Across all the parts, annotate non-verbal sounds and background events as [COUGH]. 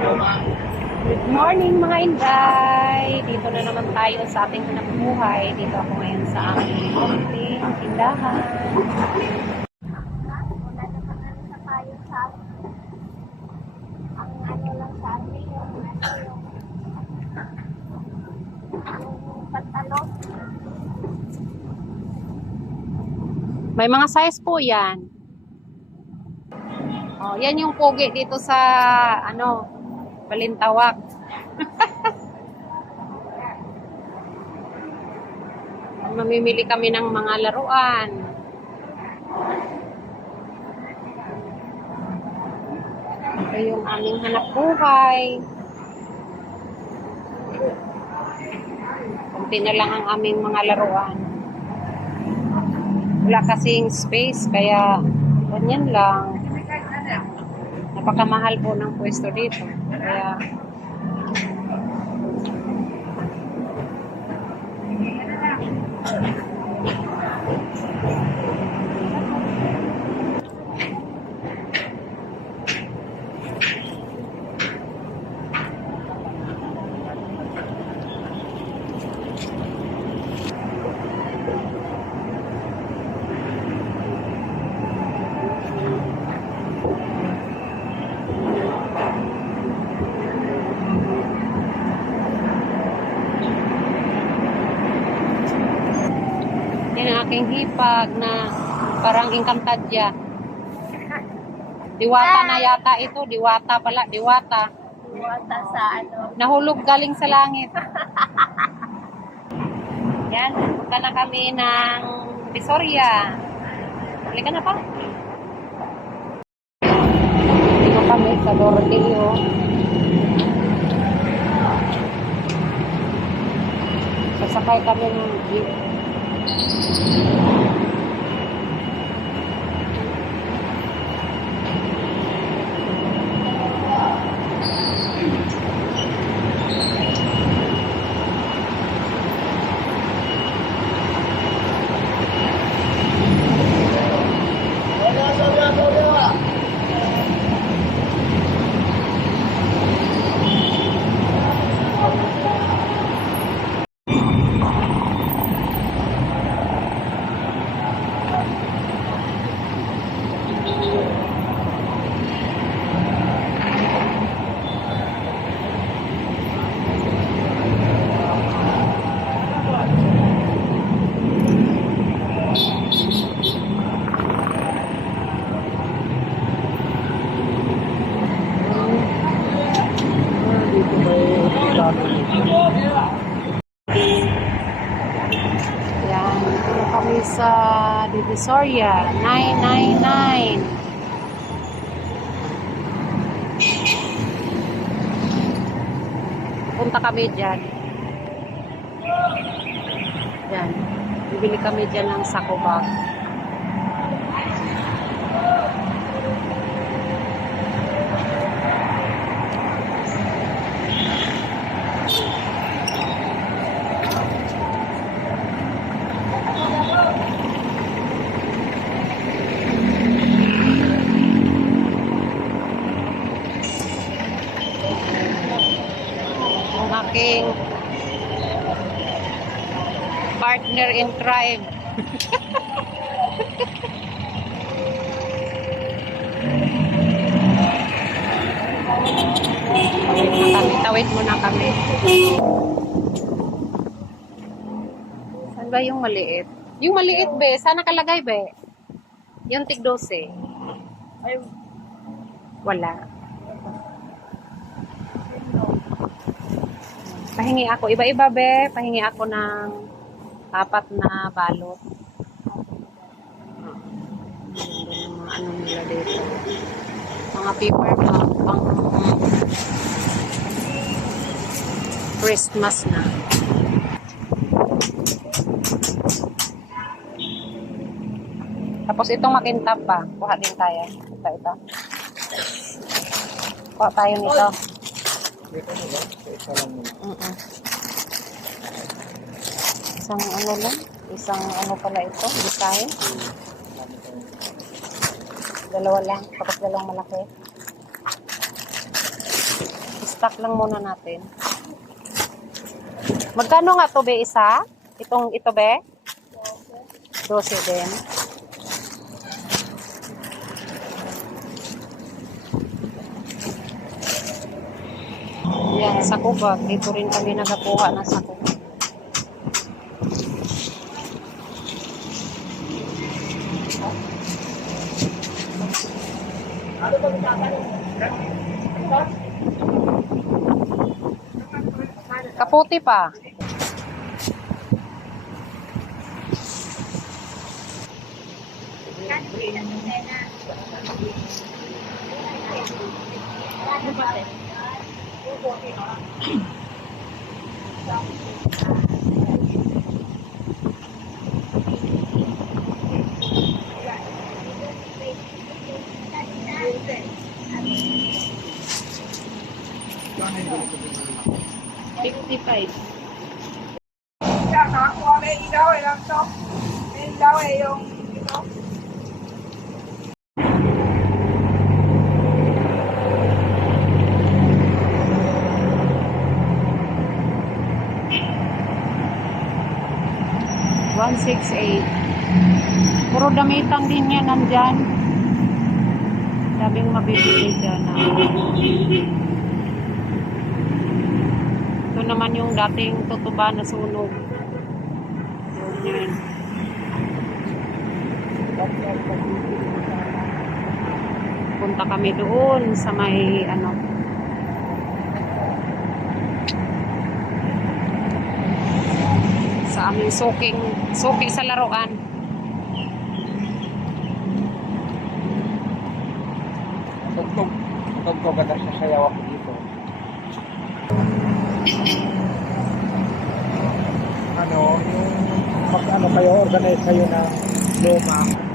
Good morning mga Inday! Dito na naman tayo sa ating hanap. Dito ako ngayon sa aming konting tindahan. May mga size po yan. Oh, yan yung pogi dito sa ano, Balintawak. [LAUGHS] Mamimili kami ng mga laruan. Ito yung aming hanap buhay. Kunti na lang ang aming mga laruan. Wala kasing space, kaya ganyan lang. Napakamahal po ng pwesto dito. Kaya aking hipag na parang ingkantadya. Diwata na yata ito. Diwata pala. Diwata. Wata sa ano. Nahulog galing sa langit. [LAUGHS] Yan, punta na kami ng Visoria. Halika na pa. Dito kami sa Doroteo. Sasakay kami ng jeep. ああ。Divisoria, 999. Punta kami dyan. Yan. Bibili kami dyan ng sako bag. Ang aking partner in crime. Tawid muna kami. Saan ba yung maliit? Yung maliit, be. Saan nakalagay, be? Yung tig 12. Ay, Wala. Pahingi ako. Iba-iba, be. Pahingi ako ng apat na balot. Ganda ng mga ano nila dito. Mga paper bag pang Christmas na. Tapos itong makintab pa. Kuha din tayo. Ito, ito. Kuha tayo nito. Mm-mm. Isang ano lang. Isang ano pala ito. Design. Dalawa lang. Tapos dalawang malaki. I-stock lang muna natin. Magkano nga to be isa? Itong ito be? 12 din. Yan, sa kubag. Dito rin kami nagakuha ng sa kubag. Kaputi pa. [CLEARS THROAT] Fifty-five. Kaya nakakuha may ilaw eh lang to. May ilaw eh yung ito. One six eight. Puro damitan din yan nandyan. Daming mabibili dyan. ah. Naman yung dating tutuba na sunog. Yun yan. Punta kami doon sa may ano. Sa aming suking, suki sa laruan. Tugtog. Tugtog ka sa sayaw ako dito. Ano, yung pag ano kayo, organize kayo ng luma.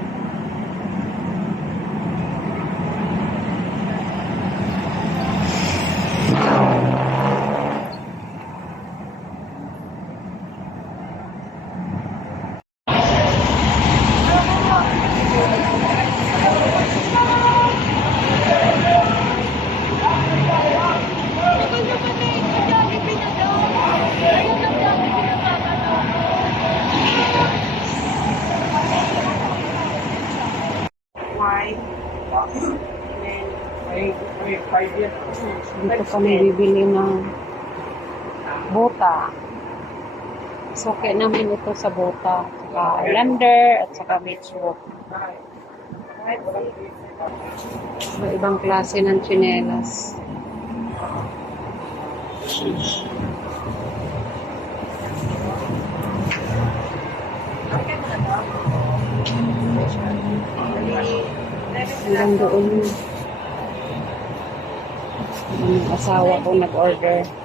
Wine. May, may five years. Dito kami bibili ng bota. Suki namin ito sa bota. Saka lander at saka walk. Iba ibang klase ng tsinelas. Hanggang doon. Ang asawa ko nag-order.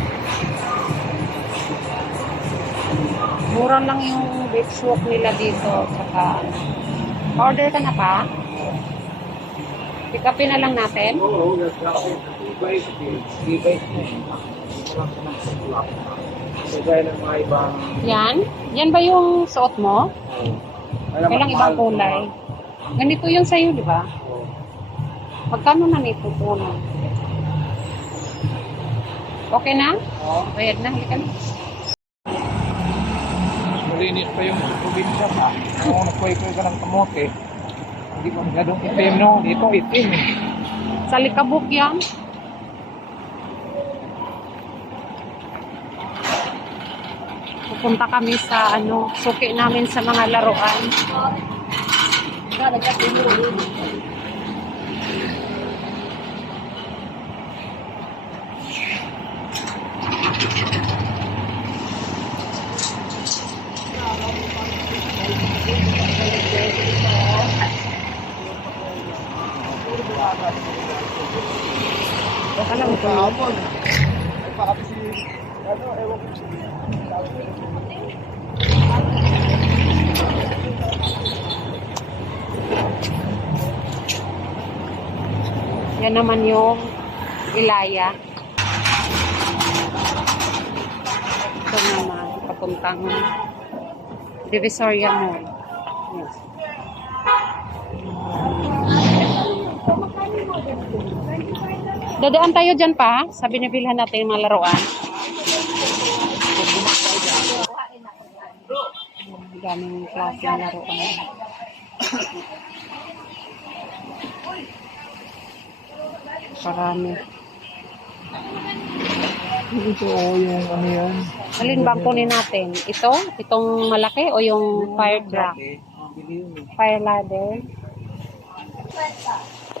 Mura lang yung beach walk nila dito. Saka, order ka na pa? Pick upin na lang natin. Oo, e-bike. E-bike mo. Kagaya ng mga ibang... Yan? Yan ba yung suot mo? Alam, Kailang ibang kulay. Ganito yung sa'yo, di ba? Magkano na nito po? Okay na? Oo. Bayad na, halika na. Malinis pa yung probinsya pa. Kung nagkuhay-kuhay ka ng kamote, hindi pa masyadong itim, no? Dito, itim. eh. Sa likabok yan. Pupunta kami sa ano, suki namin sa mga laruan. Yan naman yung Ilaya. Ito naman, papuntang Divisoria Mall. Yes. Dadaan tayo dyan pa. Sabi niya bilhan natin yung mga laruan. Daming klase ng laruan. Parami. Ito, oh, yung ano yan. Alin ba ang kunin natin? Ito? Itong malaki o yung fire truck? Eh. Fire ladder?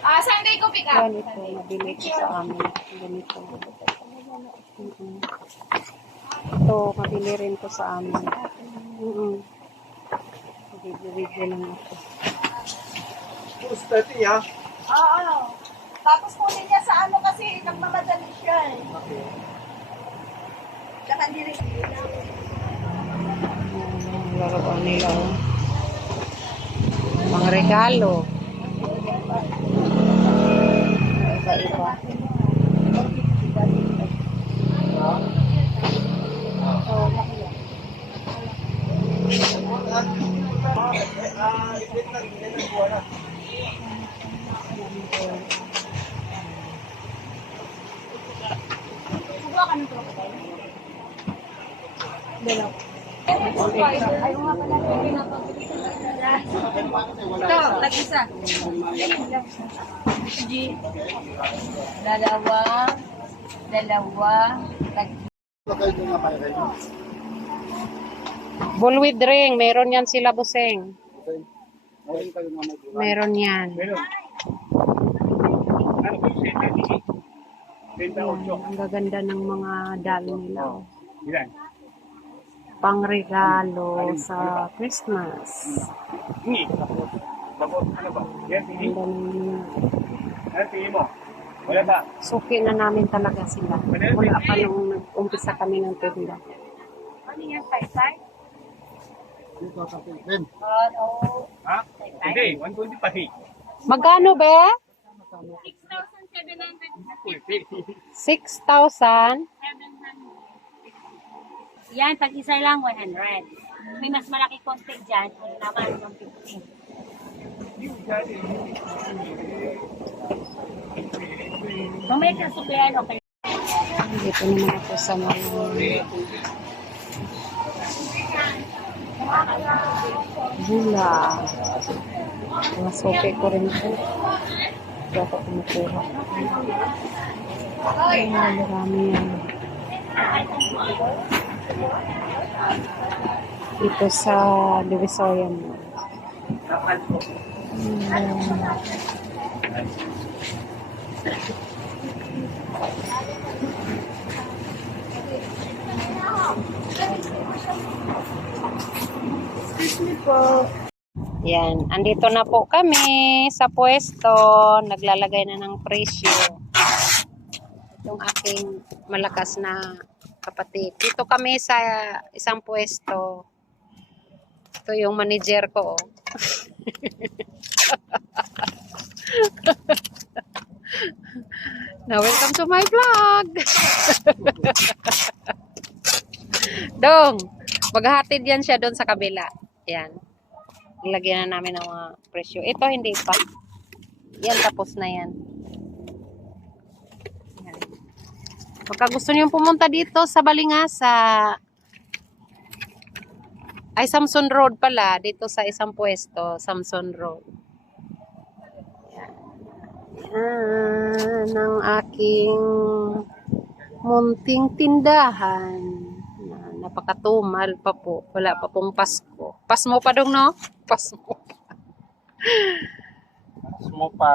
Ah, Sunday ko pick up. Yan ito, nabili ko sa amin. Ganito. Mm-mm. Ito, mabili rin ko sa amin. Mm-mm. Video-video lang ako. Tapos dati niya. Oo. Tapos kunin niya sa ano kasi nagmamadali siya eh. Tsaka hindi rin. Ang laruan nila. oh. Mga regalo. Iba-iba. G. Dalawa. Dalawa. Tag Bullwhip ring. Meron yan sila, Buseng. Meron yan. Meron. Ba yung 78? 28. Ang gaganda ng mga dalo nila. Pangregalo sa Christmas. Ang tingin. Suki na namin talaga sila. Wala pa nung nag-umpisa kami ng tinda. Ano yan? Paisay? Ano? Ha? Hindi, 120 pa eh. Magkano ba? 6,700. 6,000? Yan, pag isa lang, 100. May mas malaki konti dyan. Naman, 150. Mamaya ka suklayan, okay? Dito naman ako sa mga bula. Mga suki ko rin ito. Ito ako kumukuha. Ay, marami yan. Ito sa Divisoria Mall. Hmm. Yan, andito na po kami sa pwesto. Naglalagay na ng presyo. Itong aking malakas na kapatid. Dito kami sa isang pwesto. Ito yung manager ko. oh. [LAUGHS] Now, welcome to my vlog. Dong, maghahatid yan siya doon sa kabila. Yan. Ilagyan na namin ng mga presyo. Ito hindi pa. Yan tapos na yan. Yan. Pagka gusto niyo pumunta dito sa Balingasa, ay Samson Road pala, dito sa isang pwesto, Samson Road. Yan. Ang aking munting tindahan na napakatumal pa po. Wala pa pong Pasko. Pas mo pa dong, no? Pas mo. Mas mo pa.